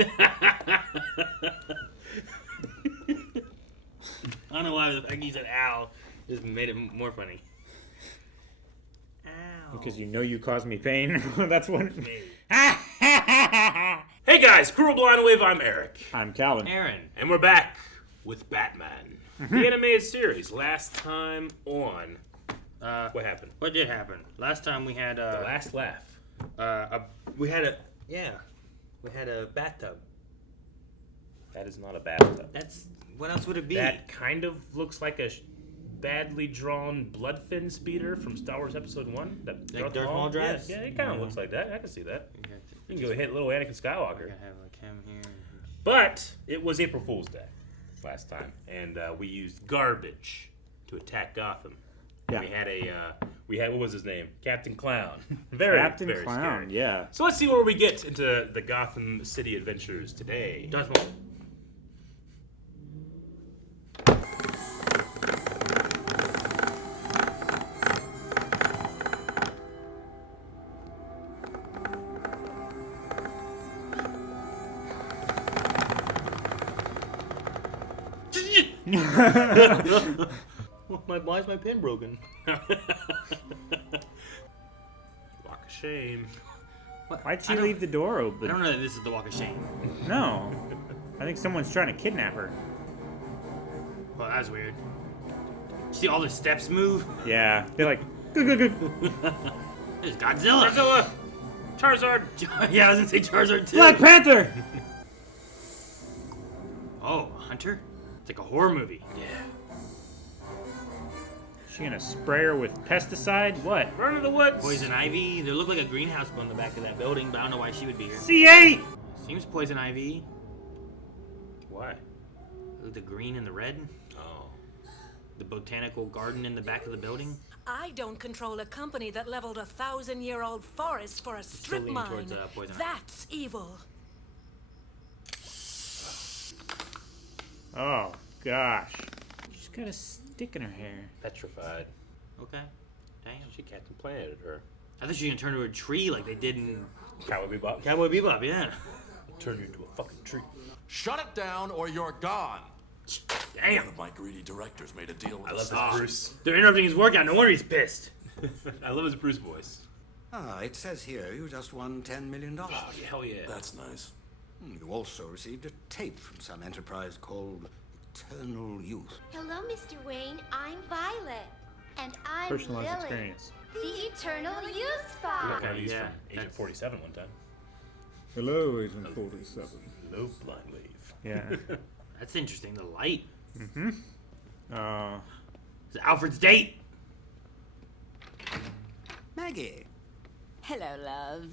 I don't know why the fact you said ow just made it more funny. Ow. Because you know you caused me pain. That's what. Hey guys, Cruel Blind Wave, I'm Eric. I'm Calvin. Aaron. And we're back with Batman. The animated series. Last time on... what happened? What did happen? Last time we had The last laugh. we had a bathtub. That is not a bathtub. That's what else would it be? That kind of looks like a badly drawn bloodfin speeder from Star Wars Episode 1. That Like Darth Maul drives? Yeah, it kind of looks like that. I can see that. Okay, You can go hit little Anakin Skywalker. I have like him here. But it was April Fool's Day last time, and we used garbage to attack Gotham. Yeah. We had what was his name? Captain Clown. Captain very Clown, scary. yeah. So let's see where we get into the Gotham City adventures today. Darth Maul. Why is my pen broken? Walk of shame. Why'd she leave the door I open? don't know that this is the Walk of Shame. No. I think someone's trying to kidnap her. Well, that's weird. See all the steps move? Yeah. They're like, "Gug, gug, gug." There's Godzilla. Godzilla! Charizard! Yeah, I was gonna say Charizard too. Black Panther! Oh, Hunter? It's like a horror movie. Yeah. She gonna spray her with pesticide? What? Run to the woods! Poison Ivy. There looked like a greenhouse on the back of that building, but I don't know why she would be here. C8! Seems Poison Ivy. Why? The green and the red. Oh. The botanical garden in the back of the building. I don't control a company that leveled a 1,000-year-old forest for a strip leaning mine. towards, Poison Ivy. That's evil. Oh, gosh. She's got a stick in her hair. Petrified. Okay. Damn. She Captain Planeted her. I thought she was gonna turn into a tree like they did in Cowboy Bebop. Cowboy Bebop, yeah. Turn you into a fucking tree. Shut it down or you're gone. Damn. One of my greedy directors made a deal with I us. love his Bruce. They're interrupting his workout. No wonder he's pissed. I love his Bruce voice. It says here you just won $10 million. Oh, hell yeah. That's nice. You also received a tape from some enterprise called Eternal Youth. Hello, Mr. Wayne. I'm Violet. And I'm Personalized Lily, experience. the Eternal Youth Spot. Got these Yeah, from Agent 47 one time. Hello, Agent 47. No blind wave. Yeah. That's interesting. The light. Mm-hmm. It's Alfred's date. Maggie. Hello, love.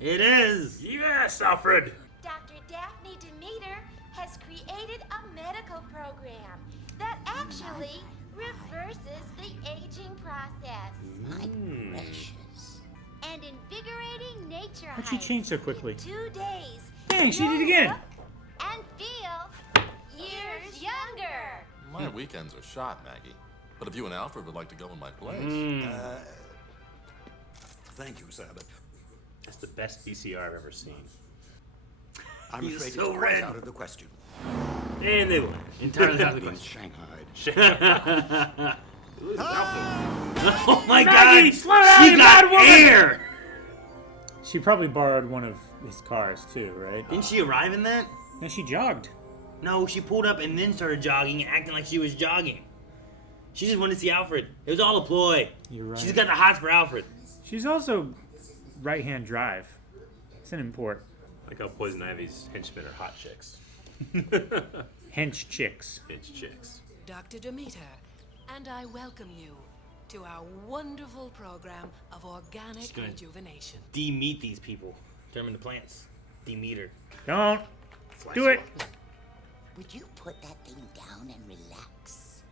It is. Yes, Alfred! Dr. Daphne Demeter has created a medical program that actually reverses the aging process. My precious. And invigorating nature How'd she change so quickly? In 2 days. Dang, she did it you'll again. look and feel years younger. My weekends are shot, Maggie. But if you and Alfred would like to go in my place, Thank you, sir, but That's the best VCR I've ever seen. I'm He's afraid so it's red. quite out of the question. And they win. Entirely out of the Being question. Shanghai. Oh my Maggie, God! slow down, She you got bad woman! air. She probably borrowed one of his cars, too, right? Didn't she arrive in that? No, she jogged. No, she pulled up and then started jogging, acting like she was jogging. She just wanted to see Alfred. It was all a ploy. You're right. She's got the hots for Alfred. She's also right-hand drive. It's an import. Like how Poison Ivy's henchmen are hot chicks. Hench chicks. Hench chicks. Dr. Demeter, and I welcome you to our wonderful program of organic gonna- rejuvenation. De-meat these people. Turn them into plants. De-meter. Don't do it. Would you put that thing down and relax?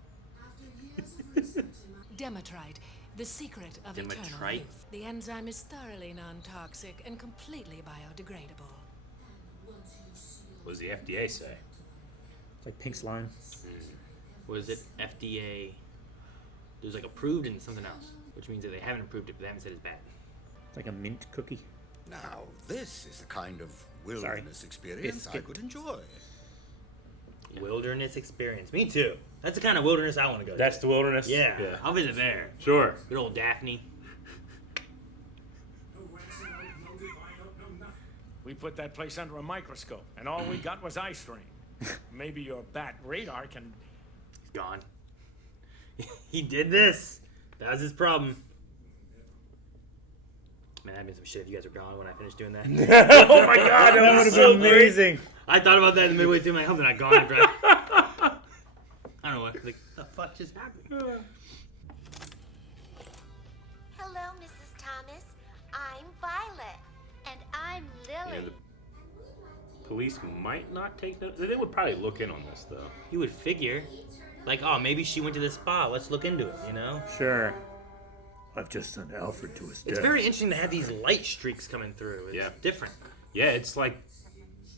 Demetrite, the secret of eternal Demetrite? youth. The enzyme is thoroughly non-toxic and completely biodegradable. What does the FDA say? It's like pink slime. Was it FDA? There's like approved and something else, which means that they haven't approved it, but they haven't said it's bad. It's like a mint cookie. Now, this is the kind of wilderness experience I Biscuit. could enjoy. Wilderness experience. Me too. That's the kind of wilderness I want to go to. That's the wilderness? Yeah, I'll visit there. Sure. Good old Daphne. We put that place under a microscope, and all we got was ice cream. Maybe your bat radar can... He's gone. He did this. That was his problem. Man, that'd been some shit if you guys were gone when I finished doing that. Oh my god, that That would was have so been great. amazing. I thought about that in the midway through. I'm like, I hope they're not gone after I don't know what. Like, the fuck just happened? Hello, Mrs. Thomas. I'm Violet. And I'm Lily. Yeah, the police might not take notice. They would probably look in on this, though. You would figure. Like, oh, maybe she went to the spa. Let's look into it, you know? Sure. I've just sent Alfred to his death. It's very interesting to have these light streaks coming through. It's Yeah. different. Yeah, it's like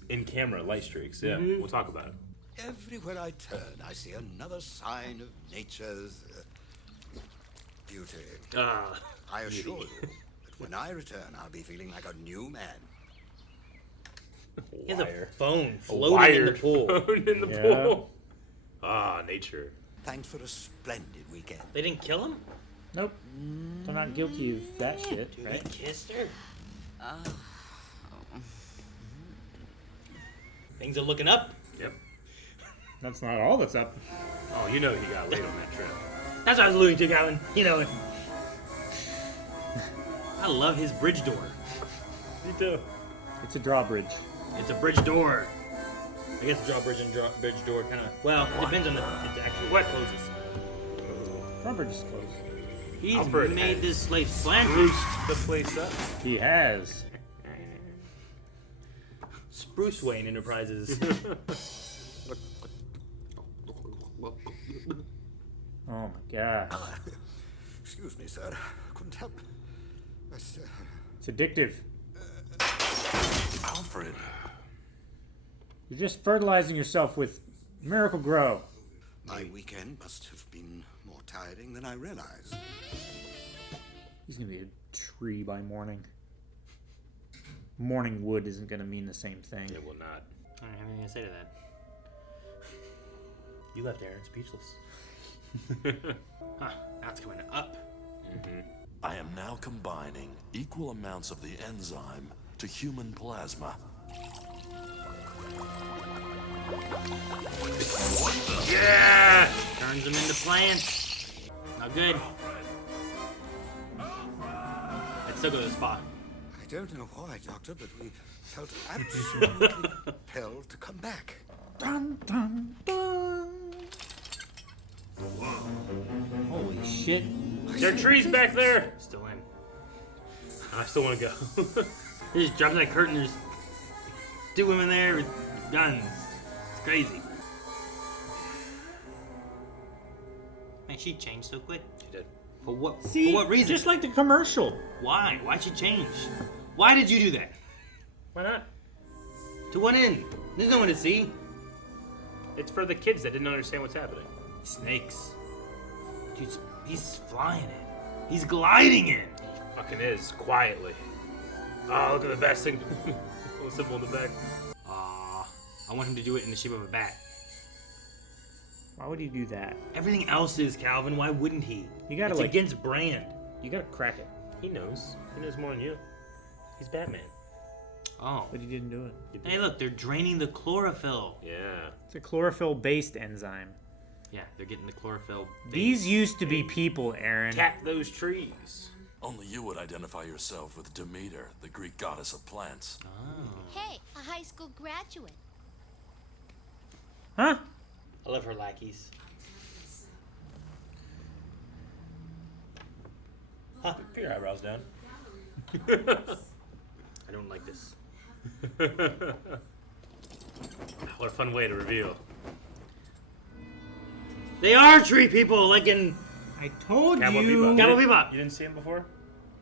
in-camera light streaks. Yeah, we'll talk about it. Everywhere I turn, I see another sign of nature's beauty. I assure you that when I return, I'll be feeling like a new man. He has a Wire. phone A floating in the wired pool. phone in the Yeah. pool. Ah, nature. Thanks for a splendid weekend. They didn't kill him? Nope. They're not guilty of that shit, Dude, right? he kissed her? Things are looking up. Yep. That's not all that's up. Oh, you know he got laid on that trip. That's what I was alluding to, Calvin. You know it. I love his bridge door. Me too. It's a drawbridge. It's a bridge door. I guess drawbridge and bridge door kind of. Well, it depends on the. It's actually what closes. Drawbridge is closed. He's Alfred made has this place slanted. Spruced the place up. He has. Spruce Wayne Enterprises. Oh my god. Excuse me, sir. I couldn't help. But, It's addictive. Alfred. You're just fertilizing yourself with Miracle Grow. my weekend must have been more tiring than I realized. He's gonna be a tree by morning. Morning wood isn't gonna mean the same thing. It will not. I don't have anything to say to that. You left Aaron speechless. Huh, now it's coming up. I am now combining equal amounts of the enzyme to human plasma. Yeah! Turns them into plants. Not good. I'd still go to the spa. I don't know why, Doctor, but we felt absolutely compelled to come back. Dun, dun, dun. Holy shit. There are trees back there. Still in. I still want to go. They just dropped that curtain. There's two women there with guns. It's crazy. Man, she changed so quick. She did. For what? See, for what reason? just like the commercial. Why? Why'd she change? Why did you do that? Why not? To what end? There's no one to see. It's for the kids that didn't understand what's happening. Snakes. Dude, he's flying in. He's gliding in. Fucking is, quietly. Oh, look at the best thing. Little symbol in the back. I want him to do it in the shape of a bat. Why would he do that? Everything else is, Calvin. Why wouldn't he? You gotta, it's like- against brand. You gotta crack it. He knows. He knows more than you. He's Batman. Oh. But he didn't do it. Hey, look, they're draining the chlorophyll. Yeah. It's a chlorophyll-based enzyme. Yeah, they're getting the chlorophyll. These used to be people, Aaron. Tap those trees. Only you would identify yourself with Demeter, the Greek goddess of plants. Hey, a high school graduate. Huh? I love her lackeys. Huh. Put your eyebrows down. I don't like this. What a fun way to reveal. They are tree people, like in I told Cowboy you. Bebop. Cowboy Bebop. You didn't see him before?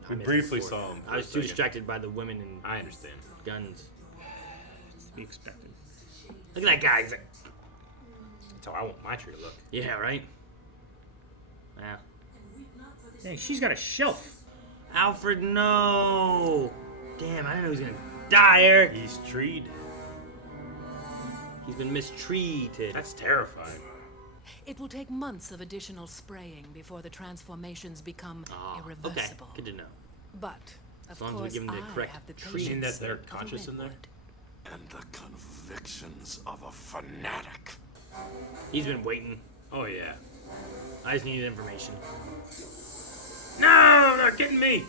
I We missed briefly it before. saw him. for I was a too second. distracted by the women and I understand. guns. To be expected. Look at that guy. He's like, That's how I want my tree to look. yeah, right? Yeah. Hey, she's got a shelf. Alfred, no. Damn, I didn't know he was gonna die, Eric. He's treed. He's been mistreated. That's terrifying. It will take months of additional spraying before the transformations become irreversible. Okay, good to know. But, of long as we course, give 'em the I correct have the treatment. You mean patience that they're of a conscious in there? redwood. And the convictions of a fanatic. He's been waiting. Oh, yeah. I just needed information. No, they're getting me.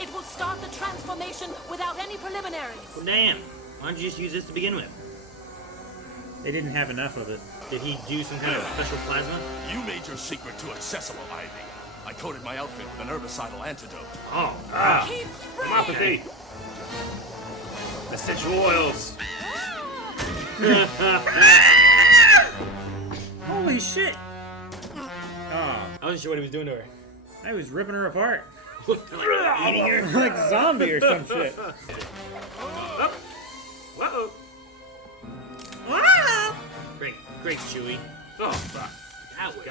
It will start the transformation without any preliminaries. Well, damn. Why don't you just use this to begin with? They didn't have enough of it. Did he do some kind of special plasma? You made your secret too accessible, Ivy. I coated my outfit with an herbicidal antidote. Oh, Keep spraying! Homopathy. Essential oils. Holy shit! Oh, I wasn't sure what he was doing to her. I was ripping her apart. Eating her. Like zombie or some shit. Whoa. Great, Chewie. Oh, fuck. That was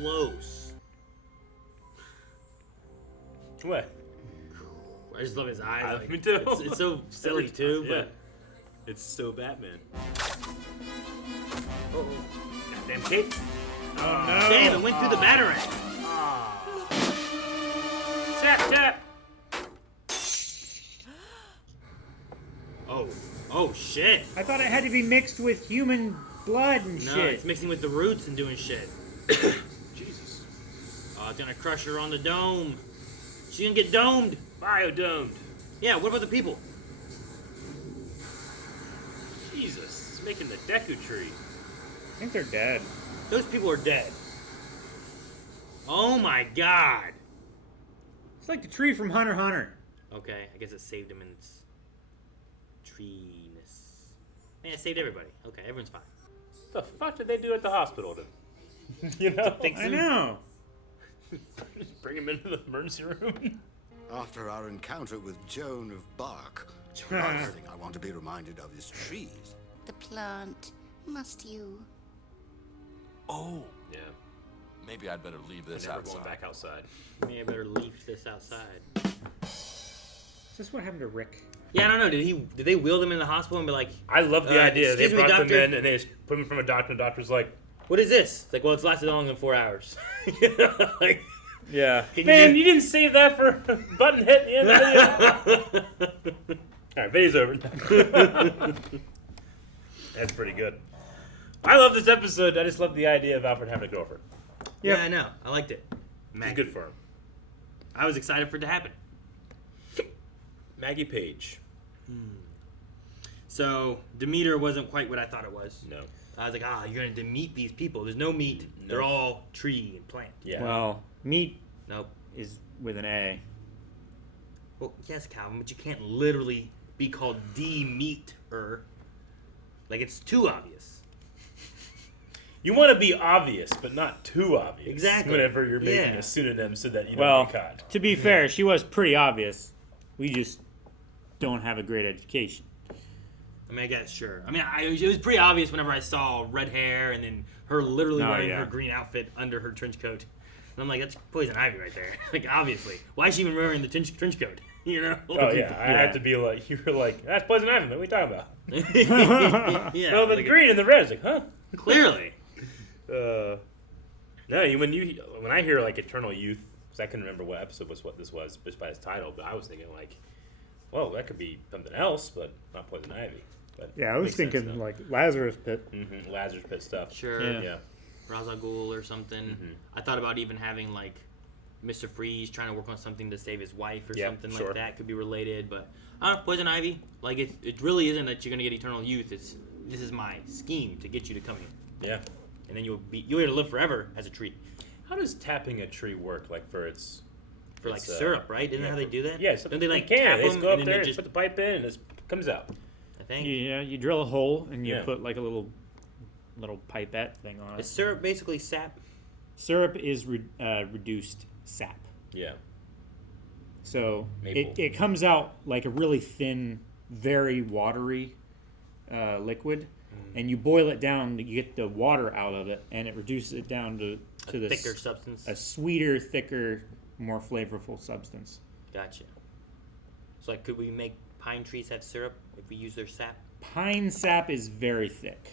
close. What? I just love his eyes. Like, me too. It's so silly too, Yeah. but It's so Batman. Oh, goddamn cape. Oh no! damn, it went through the batarang. Tap. Oh shit. I thought it had to be mixed with human blood and No, shit. it's mixing with the roots and doing shit. Jesus. Oh, it's gonna crush her on the dome. She's gonna get domed. Biodomed. Yeah, what about the people? Jesus. It's making the Deku tree. I think they're dead. Those people are dead. Oh my god. It's like the tree from Hunter x Hunter. Okay, I guess it saved him in its treeness. Man, it saved everybody. Okay, everyone's fine. What the fuck did they do at the hospital then? You know? I know. Bring him into the emergency room. After our encounter with Joan of Bark, the last thing I want to be reminded of is trees. The plant, must you? Oh, Yeah. maybe I'd better leave this Never outside. going back outside. Maybe I better leave this outside. Is this what happened to Rick? Yeah, I don't know. Did they wheel them in the hospital and be like, I love the idea. They excuse me, brought them doctor? in and they just put them from a doctor. And the doctor's like, what is this? It's like, well, it's lasted longer than 4 hours. You know, like, Yeah. can man, you you didn't save that for button hit the end of the video. All right, video's over. That's pretty good. I love this episode. I just love the idea of Alfred having a girlfriend. Yeah, I know. I liked it. It's Maggie. good for him. I was excited for it to happen. Maggie Page. So Demeter wasn't quite what I thought it was. No. I was like, you're gonna demeat these people. There's no meat. No. They're all tree and plant. Yeah. Well, meat Nope. is with an A. Well, yes, Calvin, but you can't literally be called Demeter. Like, it's too obvious. You want to be obvious, but not too obvious. Exactly. Whenever you're making Yeah. a psynonym so that you Well, don't get caught. to be fair, she was pretty obvious. We just don't have a great education. I mean, I guess, sure. I mean, it was pretty obvious whenever I saw red hair and then her literally Oh, wearing yeah. her green outfit under her trench coat. And I'm like, that's Poison Ivy right there. Like, obviously. Why is she even wearing the trench coat? You know? Oh, yeah. I had to be like, you were like, that's Poison Ivy. What are we talking about? Yeah. No, the like, green and the red. I was like, huh? Clearly. No, when I hear like Eternal Youth, because I couldn't remember what episode what this was just by its title, but I was thinking like, well, that could be something else, but not Poison Ivy. But Yeah, I was makes sense, thinking though. like Lazarus Pit. Lazarus Pit stuff. Sure. Yeah. Ra's al Ghul or something. Mm-hmm. I thought about even having like Mr. Freeze trying to work on something to save his wife or Yeah, something sure. like that could be related, but I don't know, Poison Ivy, like it really isn't that you're gonna get eternal youth. This is my scheme to get you to come here, Yeah. and then you'll be to live forever as a tree How does tapping a tree work? Like for its like syrup, right? Isn't that how they do that? Yeah. Don't they like can. tap They just them go up and then there they and just put the pipe in and it comes out. I think Yeah, you drill a hole and you Yeah. put like a little pipette thing on is it. syrup basically sap? Syrup is reduced sap. Yeah. So Maple. it comes out like a really thin, very watery liquid, and you boil it down to get the water out of it, and it reduces it down to the Thicker substance. a sweeter, thicker, more flavorful substance. Gotcha. So, like, could we make pine trees have syrup if we use their sap? Pine sap is very thick.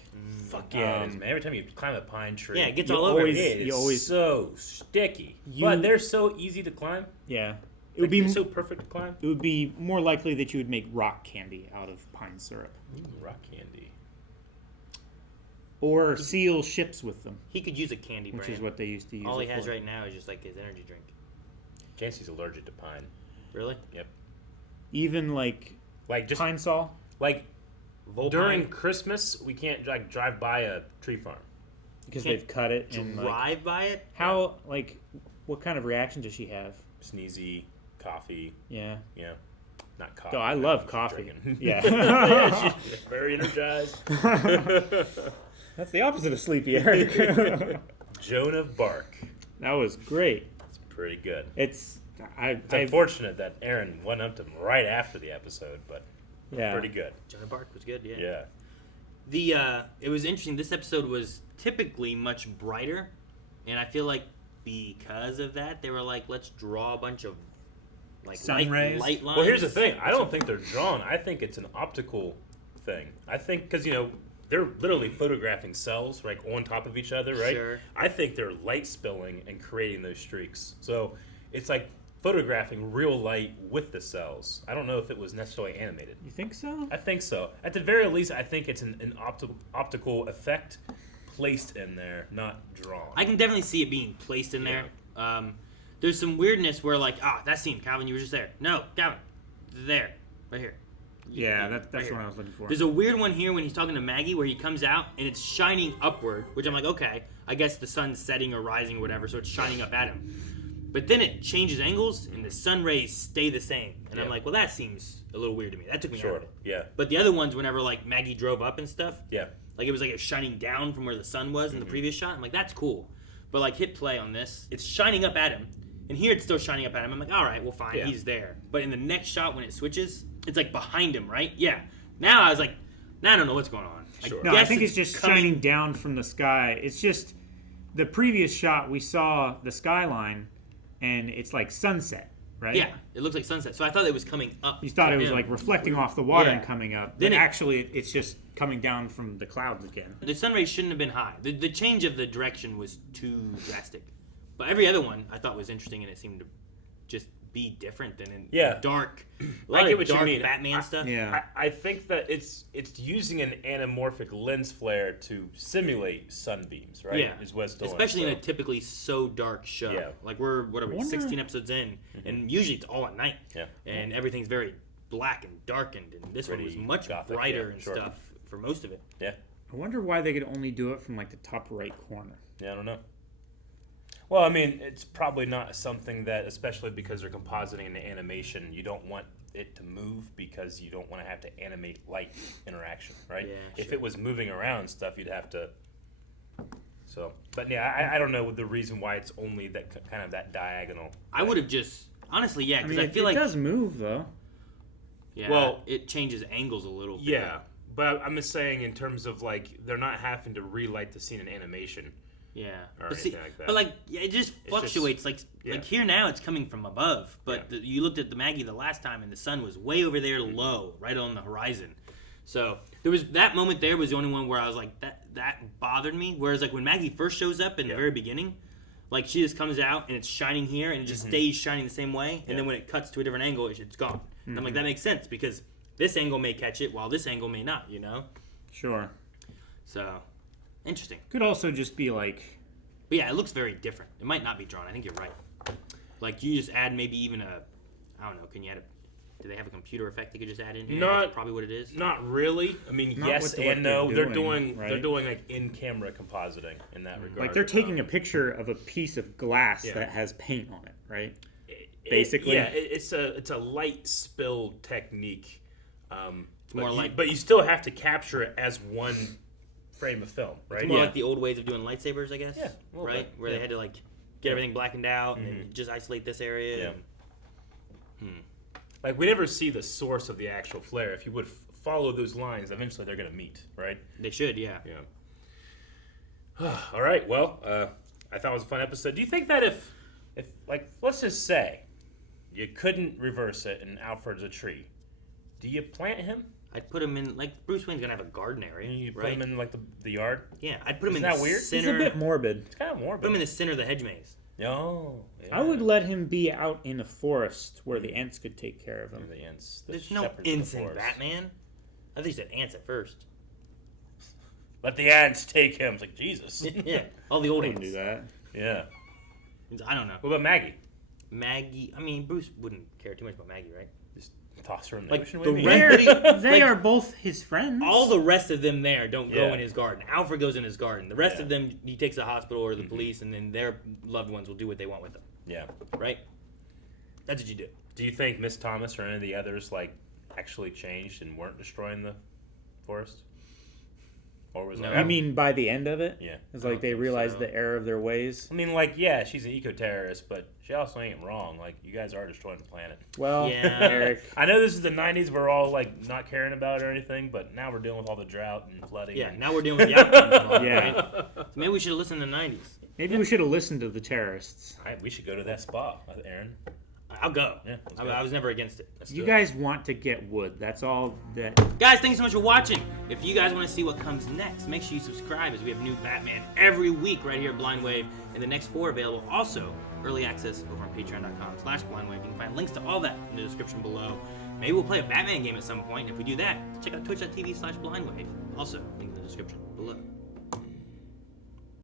Fuck yeah, it is, man. Every time you climb a pine tree, Yeah, it gets all over. It's so sticky. But they're so easy to climb. Yeah. It would be so perfect to climb. It would be more likely that you would make rock candy out of pine syrup. Rock candy. Or seal ships with them. He could use a candy brand. Which is what they used to use. All he it has for. right now is just like his energy drink. Chancey's allergic to pine. Really? Yep. Even like just pine saw? Like Volpine? during Christmas, we can't like drive by a tree farm. Because they've cut it. And drive by it? How, what kind of reaction does she have? Sneezy, coffee. Yeah. Yeah. Not coffee. Oh, I love coffee. Yeah. Yeah, she's very energized. That's the opposite of sleepy, Eric. Joan of Bark. That was great. It's pretty good. It's unfortunate that Aaron went up to him right after the episode, but yeah, pretty good. Joan of Bark was good, yeah. Yeah. It was interesting. This episode was typically much brighter, and I feel like because of that, they were like, let's draw a bunch of Sunrays. light lines. Well, here's the thing. I don't think they're drawn. I think it's an optical thing. I think because they're literally photographing cells like on top of each other, right? Sure. I think they're light spilling and creating those streaks. So it's like photographing real light with the cells. I don't know if it was necessarily animated. You think so? I think so. At the very least, I think it's an optical effect placed in there, not drawn. I can definitely see it being placed in there. There's some weirdness where that scene, Calvin, you were just there. No, Calvin, there, right here. Yeah, that's right here. what I was looking for. There's a weird one here when he's talking to Maggie where he comes out and it's shining upward, which I'm like, okay, I guess the sun's setting or rising or whatever, so it's shining up at him. But then it changes angles and the sun rays stay the same. And I'm like, well, that seems a little weird to me. That took me out of it. Yeah. But the other ones, whenever like Maggie drove up and stuff, yeah, like it was shining down from where the sun was in the previous shot. I'm like, that's cool. But like hit play on this, it's shining up at him. And here it's still shining up at him. I'm like, all right, well, fine, he's there. But in the next shot when it switches, it's like behind him, right? Yeah. Now I was like, now I don't know what's going on. Sure. I think it's just shining down from the sky. It's just the previous shot we saw the skyline, and it's like sunset, right? Yeah, it looks like sunset. So I thought it was coming up. You thought it was him. like reflecting off the water Yeah. and coming up. Then But actually, it's just coming down from the clouds again. The sun rays shouldn't have been high. The change of the direction was too drastic. But every other one I thought was interesting, and it seemed to just be different than in dark. I get what dark you mean. Batman stuff. Yeah. I think that it's using an anamorphic lens flare to simulate sunbeams, right? Yeah, is what it's doing. especially in a typically so dark show. Yeah. Like we're 16 episodes in, and usually it's all at night. Yeah. And everything's very black and darkened, and this one was Pretty much gothic, brighter yeah, and sure. stuff for most of it. Yeah. I wonder why they could only do it from like the top right corner. Yeah, I don't know. Well, I mean, it's probably not something that, especially because they're compositing in the animation, you don't want it to move because you don't want to have to animate light interaction, right? Yeah, if sure. it was moving around stuff, you'd have to. So, but yeah, I don't know the reason why it's only that kind of that diagonal. I would have just honestly, yeah, because I feel it like does move though. yeah, Well, it changes angles a little bit. Yeah, but I'm just saying in terms of like they're not having to relight the scene in animation. Yeah, Or but anything like that. but like yeah, it just fluctuates. like here now, it's coming from above. But you looked at the Maggie the last time, and the sun was way over there, low, right on the horizon. So there was that moment. There was the only one where I was like, that bothered me. Whereas like when Maggie first shows up in the very beginning, like she just comes out and it's shining here, and it just stays shining the same way. And then when it cuts to a different angle, it's gone. And I'm like, that makes sense because this angle may catch it, while this angle may not. You know? Sure. So. Interesting. Could also just be like... But yeah, it looks very different. It might not be drawn. I think you're right. Like, you just add maybe even a... I don't know. Can you add a... Do they have a computer effect they could just add in here? That's probably what it is. Not really. I mean, Not yes with what and no. they're They're doing, doing right? like in-camera compositing in that regard. Like they're taking a picture of a piece of glass that has paint on it, right? Basically. It's a light spill technique. It's more like... But you still have to capture it as one... frame of film, right? It's more like the old ways of doing lightsabers, I guess. Yeah, right. Where they had to like get everything blackened out and just isolate this area. Yeah. Like we never see the source of the actual flare. If you would follow those lines, eventually they're going to meet, right? They should, yeah. Yeah. All right. Well, I thought it was a fun episode. Do you think that if like let's just say you couldn't reverse it, and Alfred's a tree. Do you plant him? I'd put him in, like, Bruce Wayne's gonna have a garden area. You put right? him in, like, the yard? Yeah, I'd put him Isn't in that the weird? center. He's a bit morbid. It's kind of morbid. Put him in the center of the hedge maze. Oh, yeah. I would let him be out in a forest where the ants could take care of him. The ants. There's no ants in Batman. I think he said ants at first. Let the ants take him. It's like, Jesus. Yeah, all the old I ants. wouldn't do that. Yeah. I don't know. What about Maggie? Maggie, I mean, Bruce wouldn't care too much about Maggie, right? Just toss her in the Like, ocean the with me? They like, are both his friends. all the rest of them there don't go Yeah. in his garden. Alfred goes in his garden. The rest of them, he takes to the hospital or the police, and then their loved ones will do what they want with them. Yeah. Right? That's what you do. Do you think Miss Thomas or any of the others, like, actually changed and weren't destroying the forest? Or was No. it? You mean by the end of it? Yeah. It's I like don't they think realized so. the error of their ways. I mean, like, yeah, she's an eco-terrorist, but she also ain't wrong. Like, you guys are destroying the planet. Well, Yeah. Eric, I know this is the 90s, we're all, like, not caring about it or anything, but now we're dealing with all the drought and flooding. Yeah, and... now we're dealing with the outcomes of all, Yeah. right? So maybe we should have listened in the 90s. maybe we should have listened to the terrorists. All right, we should go to that spa, Aaron. I'll go. Yeah, let's I, go. I was never against it. Let's You do it. guys want to get wood. That's all that. Guys, thanks so much for watching. If you guys want to see what comes next, make sure you subscribe as we have new Batman every week right here at Blind Wave. And the next 4 available also early access over on patreon.com/blindwave. You can find links to all that in the description below. Maybe we'll play a Batman game at some point. If we do that, check out twitch.tv/blindwave. Also, link in the description below.